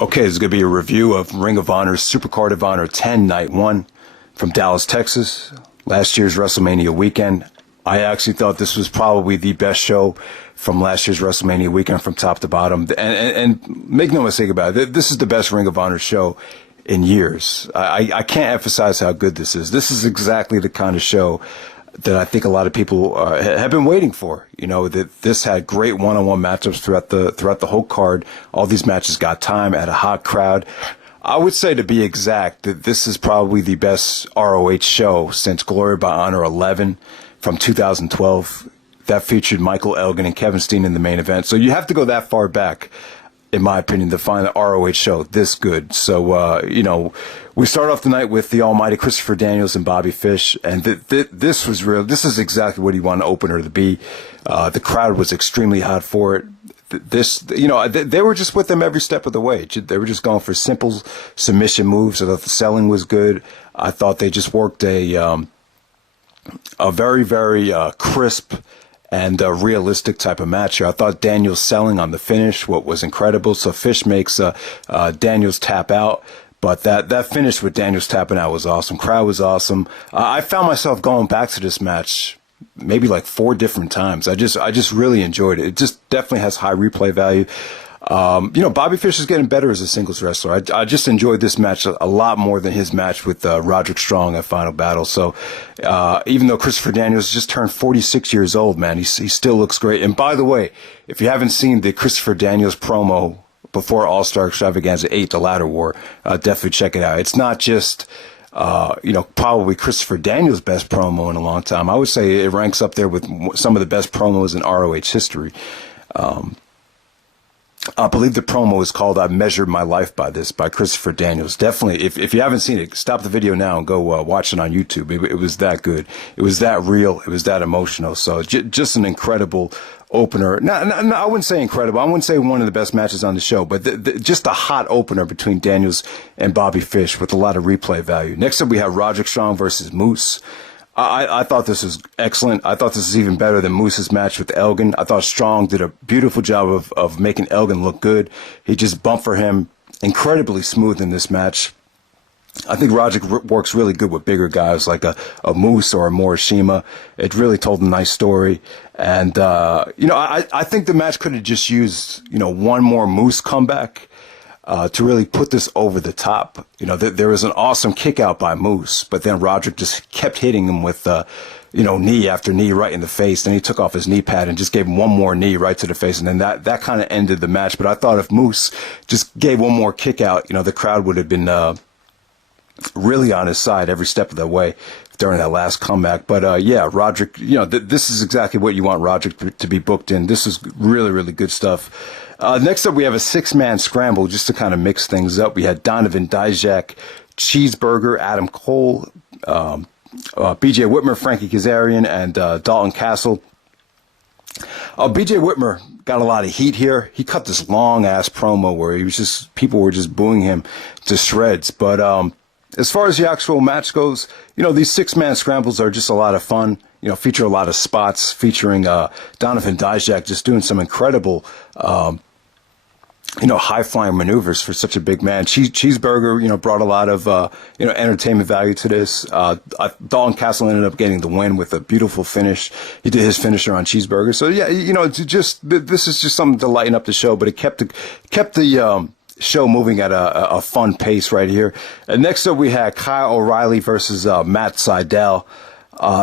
Okay, this is going to be a review of Ring of Honor's Supercard of Honor 10, Night 1 from Dallas, Texas. Last year's WrestleMania weekend. I actually thought this was probably the best show from last year's WrestleMania weekend from top to bottom. And make no mistake about it, this is the best Ring of Honor show in years. I can't emphasize how good this is. This is exactly the kind of show that I think a lot of people have been waiting for. You know, that this had great one-on-one matchups throughout the whole card. All these matches got time at a hot crowd. I would say, to be exact, that this is probably the best ROH show since Glory by Honor 11 from 2012. That featured Michael Elgin and Kevin Steen in the main event. So you have to go that far back, in my opinion, to find the ROH show this good. So, you know, we start off the night with the almighty Christopher Daniels and Bobby Fish, and this was real. This is exactly what he wanted opener to be. The crowd was extremely hot for it. This, you know, they were just with them every step of the way. They were just going for simple submission moves. I thought the selling was good. I thought they just worked a very, very crisp and realistic type of match here. I thought Daniels selling on the finish what was incredible. So Fish makes Daniels tap out. But that finish with Daniels tapping out was awesome. Crowd was awesome. I found myself going back to this match maybe like 4 different times. I just really enjoyed it. It just definitely has high replay value. You know, Bobby Fish is getting better as a singles wrestler. I just enjoyed this match a lot more than his match with Roderick Strong at Final Battle. So even though Christopher Daniels just turned 46 years old, man, he still looks great. And by the way, if you haven't seen the Christopher Daniels promo before All-Star Extravaganza 8, The Ladder War, definitely check it out. It's not just you know, probably Christopher Daniels' best promo in a long time. I would say it ranks up there with some of the best promos in ROH history. I believe the promo is called "I Measured My Life by This" by Christopher Daniels. Definitely, if you haven't seen it, stop the video now and go watch it on YouTube. It was that good. It was that real. It was that emotional. So just an incredible opener. No, I wouldn't say incredible. I wouldn't say one of the best matches on the show, but just a hot opener between Daniels and Bobby Fish with a lot of replay value. Next up, we have Roderick Strong versus Moose. I thought this was excellent. I thought this was even better than Moose's match with Elgin. I thought Strong did a beautiful job of making Elgin look good. He just bumped for him incredibly smooth in this match. I think Roderick works really good with bigger guys like a Moose or a Morishima. It really told a nice story. And, you know, I think the match could have just used, you know, one more Moose comeback to really put this over the top. You know, there was an awesome kick out by Moose, but then Roderick just kept hitting him with, you know, knee after knee right in the face. Then he took off his knee pad and just gave him one more knee right to the face. And then that kind of ended the match. But I thought if Moose just gave one more kick out, you know, the crowd would have been really on his side every step of the way during that last comeback. But yeah, Roderick, you know, this is exactly what you want Roderick to be booked in. This is really, really good stuff. Next up, we have a 6-man scramble just to kind of mix things up. We had Donovan, Dijak, Cheeseburger, Adam Cole, BJ Whitmer, Frankie Kazarian, and Dalton Castle. BJ Whitmer got a lot of heat here. He cut this long-ass promo where people were just booing him to shreds. But as far as the actual match goes, you know, these 6-man scrambles are just a lot of fun. You know, feature a lot of spots featuring Donovan Dijak just doing some incredible, you know, high-flying maneuvers for such a big man. Cheeseburger, you know, brought a lot of, you know, entertainment value to this. Dalton Castle ended up getting the win with a beautiful finish. He did his finisher on Cheeseburger. So, yeah, you know, this is just something to lighten up the show, but it kept the show moving at a fun pace right here. And next up, we had Kyle O'Reilly versus Matt Sydal.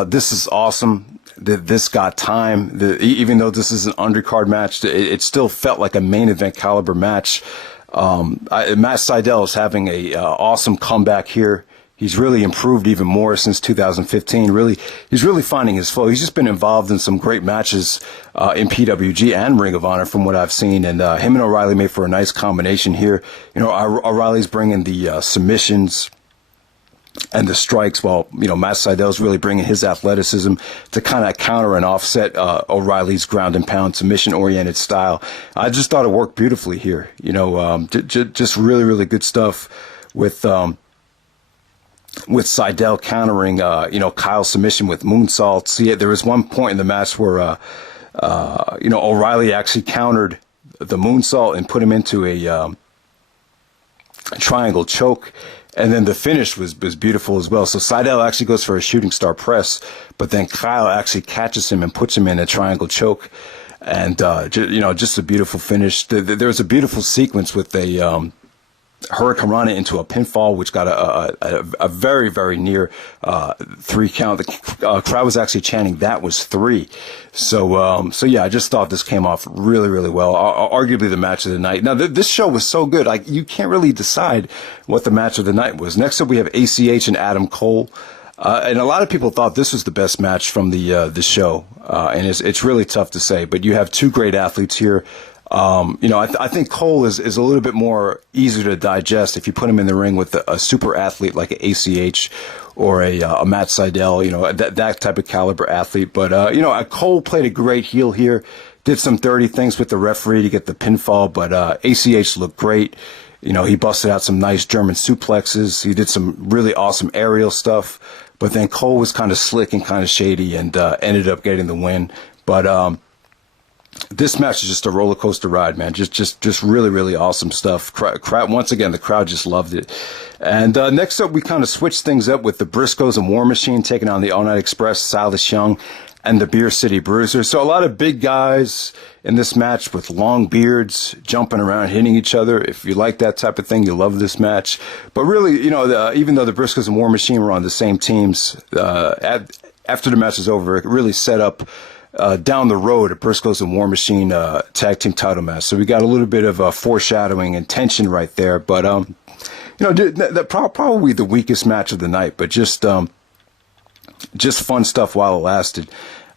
This is awesome. This got time. Even though this is an undercard match, it still felt like a main event caliber match. Matt Sydal is having a awesome comeback here. He's really improved even more since 2015. He's really finding his flow. He's just been involved in some great matches in PWG and Ring of Honor from what I've seen. And him and O'Reilly made for a nice combination here. You know, O'Reilly's bringing the submissions and the strikes, while, you know, Matt Sydal's really bringing his athleticism to kind of counter and offset O'Reilly's ground and pound submission oriented style. I just thought it worked beautifully here. You know, just really, really good stuff with Sydal countering, you know, Kyle's submission with moonsaults. See, there was one point in the match where, you know, O'Reilly actually countered the moonsault and put him into a triangle choke. And then the finish was beautiful as well. So Sydal actually goes for a shooting star press, but then Kyle actually catches him and puts him in a triangle choke. And, just a beautiful finish. There was a beautiful sequence with a Hurricane Rana into a pinfall, which got a very, very near 3 count. The crowd was actually chanting that was 3. So yeah, I just thought this came off really, really well. Arguably the match of the night. Now, this show was so good, you can't really decide what the match of the night was. Next up, we have ACH and Adam Cole. And a lot of people thought this was the best match from the show. And it's really tough to say, but you have 2 great athletes here. I think Cole is a little bit more easier to digest if you put him in the ring with a super athlete like an ACH or a Matt Sydal, that type of caliber athlete. But, Cole played a great heel here, did some dirty things with the referee to get the pinfall, but ACH looked great. He busted out some nice German suplexes. He did some really awesome aerial stuff. But then Cole was kind of slick and kind of shady and ended up getting the win. But this match is just a roller coaster ride, man. Just really, really awesome stuff. Crowd, once again, the crowd just loved it. And next up, we kind of switched things up with the Briscoes and War Machine taking on the All Night Express, Silas Young, and the Beer City Bruiser. So a lot of big guys in this match with long beards, jumping around, hitting each other. If you like that type of thing, you love this match. But really, even though the Briscoes and War Machine were on the same teams, after the match was over, it really set up down the road a Briscoes and War Machine tag team title match. So we got a little bit of foreshadowing and tension right there. But, probably the weakest match of the night, but just fun stuff while it lasted.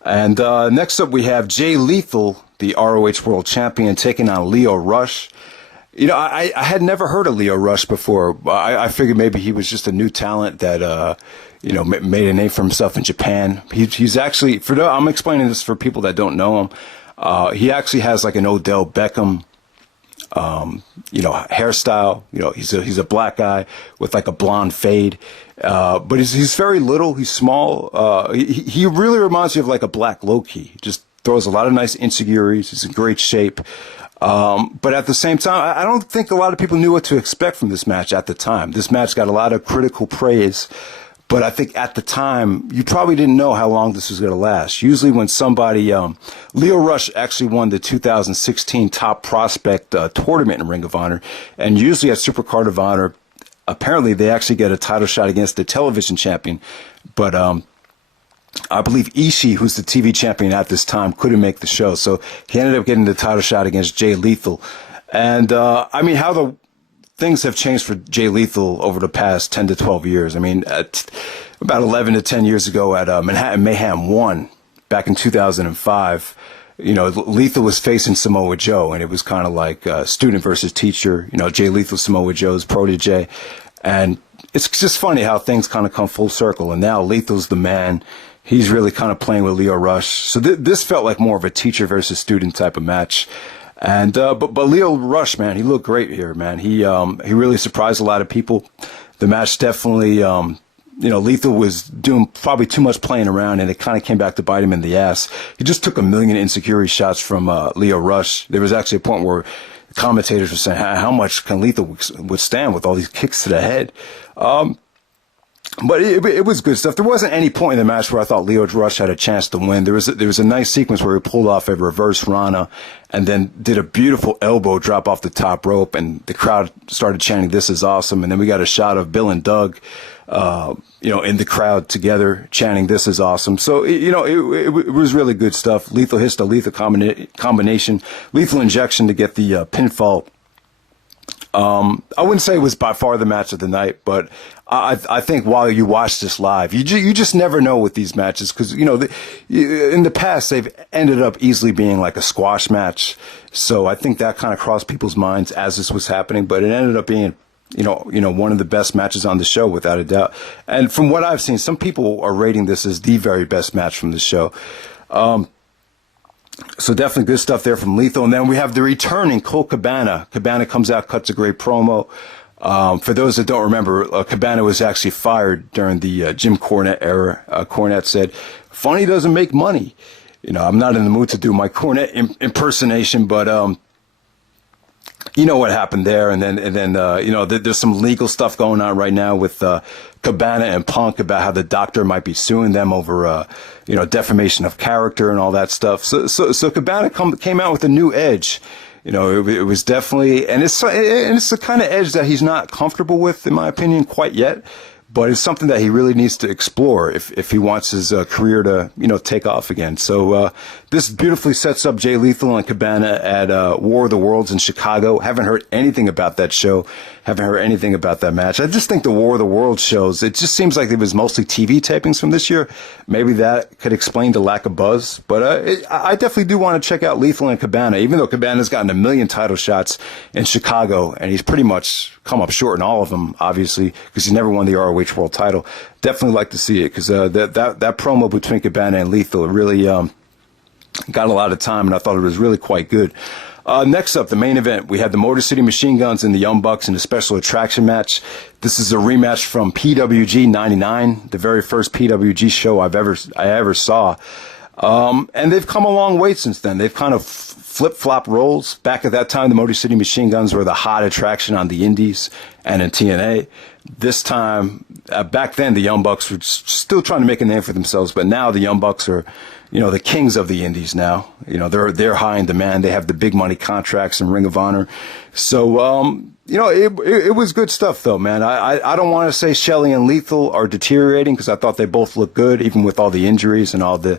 And next up, we have Jay Lethal, the ROH World Champion, taking on Lio Rush. I had never heard of Lio Rush before. I figured maybe he was just a new talent that, made a name for himself in Japan. He's actually, I'm explaining this for people that don't know him. He actually has like an Odell Beckham, hairstyle. He's a black guy with like a blonde fade. But he's very little. He's small. He really reminds me of like a black Loki. Just throws a lot of nice insecurities. He's in great shape. But at the same time, I don't think a lot of people knew what to expect from this match at the time. This match got a lot of critical praise, but I think at the time, you probably didn't know how long this was going to last. Usually when somebody, Lio Rush actually won the 2016 Top Prospect tournament in Ring of Honor, and usually at Supercard of Honor, apparently they actually get a title shot against the television champion, but I believe Ishii, who's the TV champion at this time, couldn't make the show. So he ended up getting the title shot against Jay Lethal. And, how the things have changed for Jay Lethal over the past 10 to 12 years. About 11 to 10 years ago at Manhattan Mayhem 1, back in 2005, Lethal was facing Samoa Joe, and it was kind of like student versus teacher. Jay Lethal, Samoa Joe's protege. And it's just funny how things kind of come full circle. And now Lethal's the man. He's really kind of playing with Lio Rush. So this felt like more of a teacher versus student type of match. And but Lio Rush, man, he looked great here, man. He really surprised a lot of people. The match definitely, Lethal was doing probably too much playing around, and it kind of came back to bite him in the ass. He just took a million insecurity shots from Lio Rush. There was actually a point where commentators were saying, how much can Lethal withstand with all these kicks to the head? But it was good stuff. There wasn't any point in the match where I thought Lio Rush had a chance to win. There was a nice sequence where he pulled off a reverse Rana and then did a beautiful elbow drop off the top rope, and the crowd started chanting, "This is awesome." And then we got a shot of Bill and Doug, in the crowd together chanting, "This is awesome." So, it was really good stuff. Lethal hits the lethal combination, lethal injection to get the pinfall. I wouldn't say it was by far the match of the night, but I think while you watch this live, you just never know with these matches, because in the past they've ended up easily being like a squash match. So I think that kind of crossed people's minds as this was happening, but it ended up being one of the best matches on the show without a doubt. And from what I've seen, some people are rating this as the very best match from the show. So definitely good stuff there from Lethal. And then we have the returning Colt Cabana. Cabana comes out, cuts a great promo. For those that don't remember, Cabana was actually fired during the Jim Cornette era. Cornette said, "Funny doesn't make money." I'm not in the mood to do my Cornette impersonation, but you know what happened there, and then you know, there's some legal stuff going on right now with Cabana and Punk about how the doctor might be suing them over you know, defamation of character and all that stuff. So Cabana came out with a new edge. You know, it was definitely, and it's the kind of edge that he's not comfortable with, in my opinion, quite yet. But it's something that he really needs to explore if he wants his career to, you know, take off again. So this beautifully sets up Jay Lethal and Cabana at War of the Worlds in Chicago. Haven't heard anything about that show. Haven't heard anything about that match. I just think the War of the Worlds shows, it just seems like it was mostly TV tapings from this year. Maybe that could explain the lack of buzz. But I definitely do want to check out Lethal and Cabana, even though Cabana's gotten a million title shots in Chicago, and he's pretty much come up short in all of them, obviously, because he never won the ROH World title. Definitely like to see it, because that promo between Cabana and Lethal really got a lot of time, and I thought it was really quite good. Next up, the main event, we had the Motor City Machine Guns and the Young Bucks in a special attraction match. This is a rematch from PWG 99, the very first PWG show I ever saw. And they've come a long way since then. They've kind of flip-flop roles. Back at that time, the Motor City Machine Guns were the hot attraction on the Indies and in TNA. This time, back then, the Young Bucks were still trying to make a name for themselves, but now the Young Bucks are, you know, the kings of the Indies now. You know, they're high in demand. They have the big money contracts in Ring of Honor. So, you know, it was good stuff, though, man. I don't want to say Shelley and Lethal are deteriorating, because I thought they both looked good, even with all the injuries and all the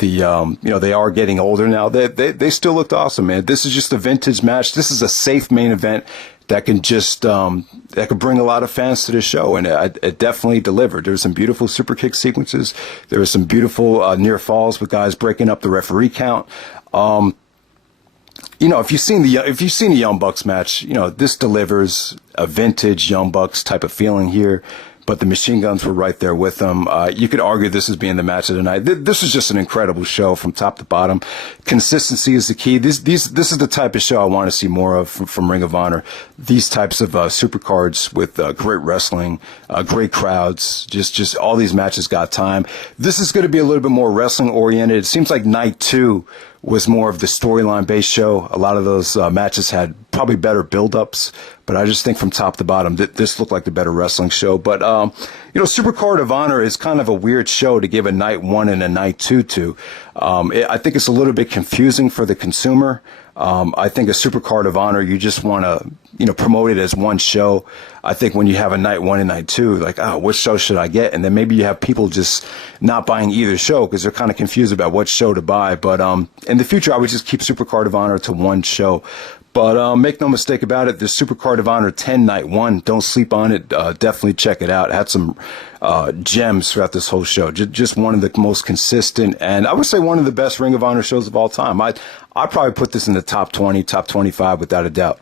you know, they are getting older now. They still looked awesome, man. This is just a vintage match. This is a safe main event that can just that could bring a lot of fans to the show, and it definitely delivered. There were some beautiful super kick sequences. There were some beautiful near falls with guys breaking up the referee count. You know, if you've seen the Young Bucks match, you know, this delivers a vintage Young Bucks type of feeling here. But the Machine Guns were right there with them. You could argue this as being the match of the night. This was just an incredible show from top to bottom. Consistency is the key. This is the type of show I want to see more of from Ring of Honor. These types of supercards with great wrestling, great crowds. Just all these matches got time. This is going to be a little bit more wrestling oriented. It seems like night 2 was more of the storyline based show. A lot of those matches had probably better build-ups, but I just think from top to bottom, this looked like the better wrestling show. But, you know, Supercard of Honor is kind of a weird show to give a night 1 and a night 2 to. I think it's a little bit confusing for the consumer. I think a Supercard of Honor, you just want to, you know, promote it as one show. I think when you have a night 1 and night 2, like, oh, which show should I get? And then maybe you have people just not buying either show because they're kind of confused about what show to buy. But in the future, I would just keep Supercard of Honor to one show. But make no mistake about it, the Supercard of Honor 10 night 1, don't sleep on it. Definitely check it out. It had some gems throughout this whole show. Just one of the most consistent, and I would say one of the best Ring of Honor shows of all time. I'd probably put this in the top 20, top 25 without a doubt.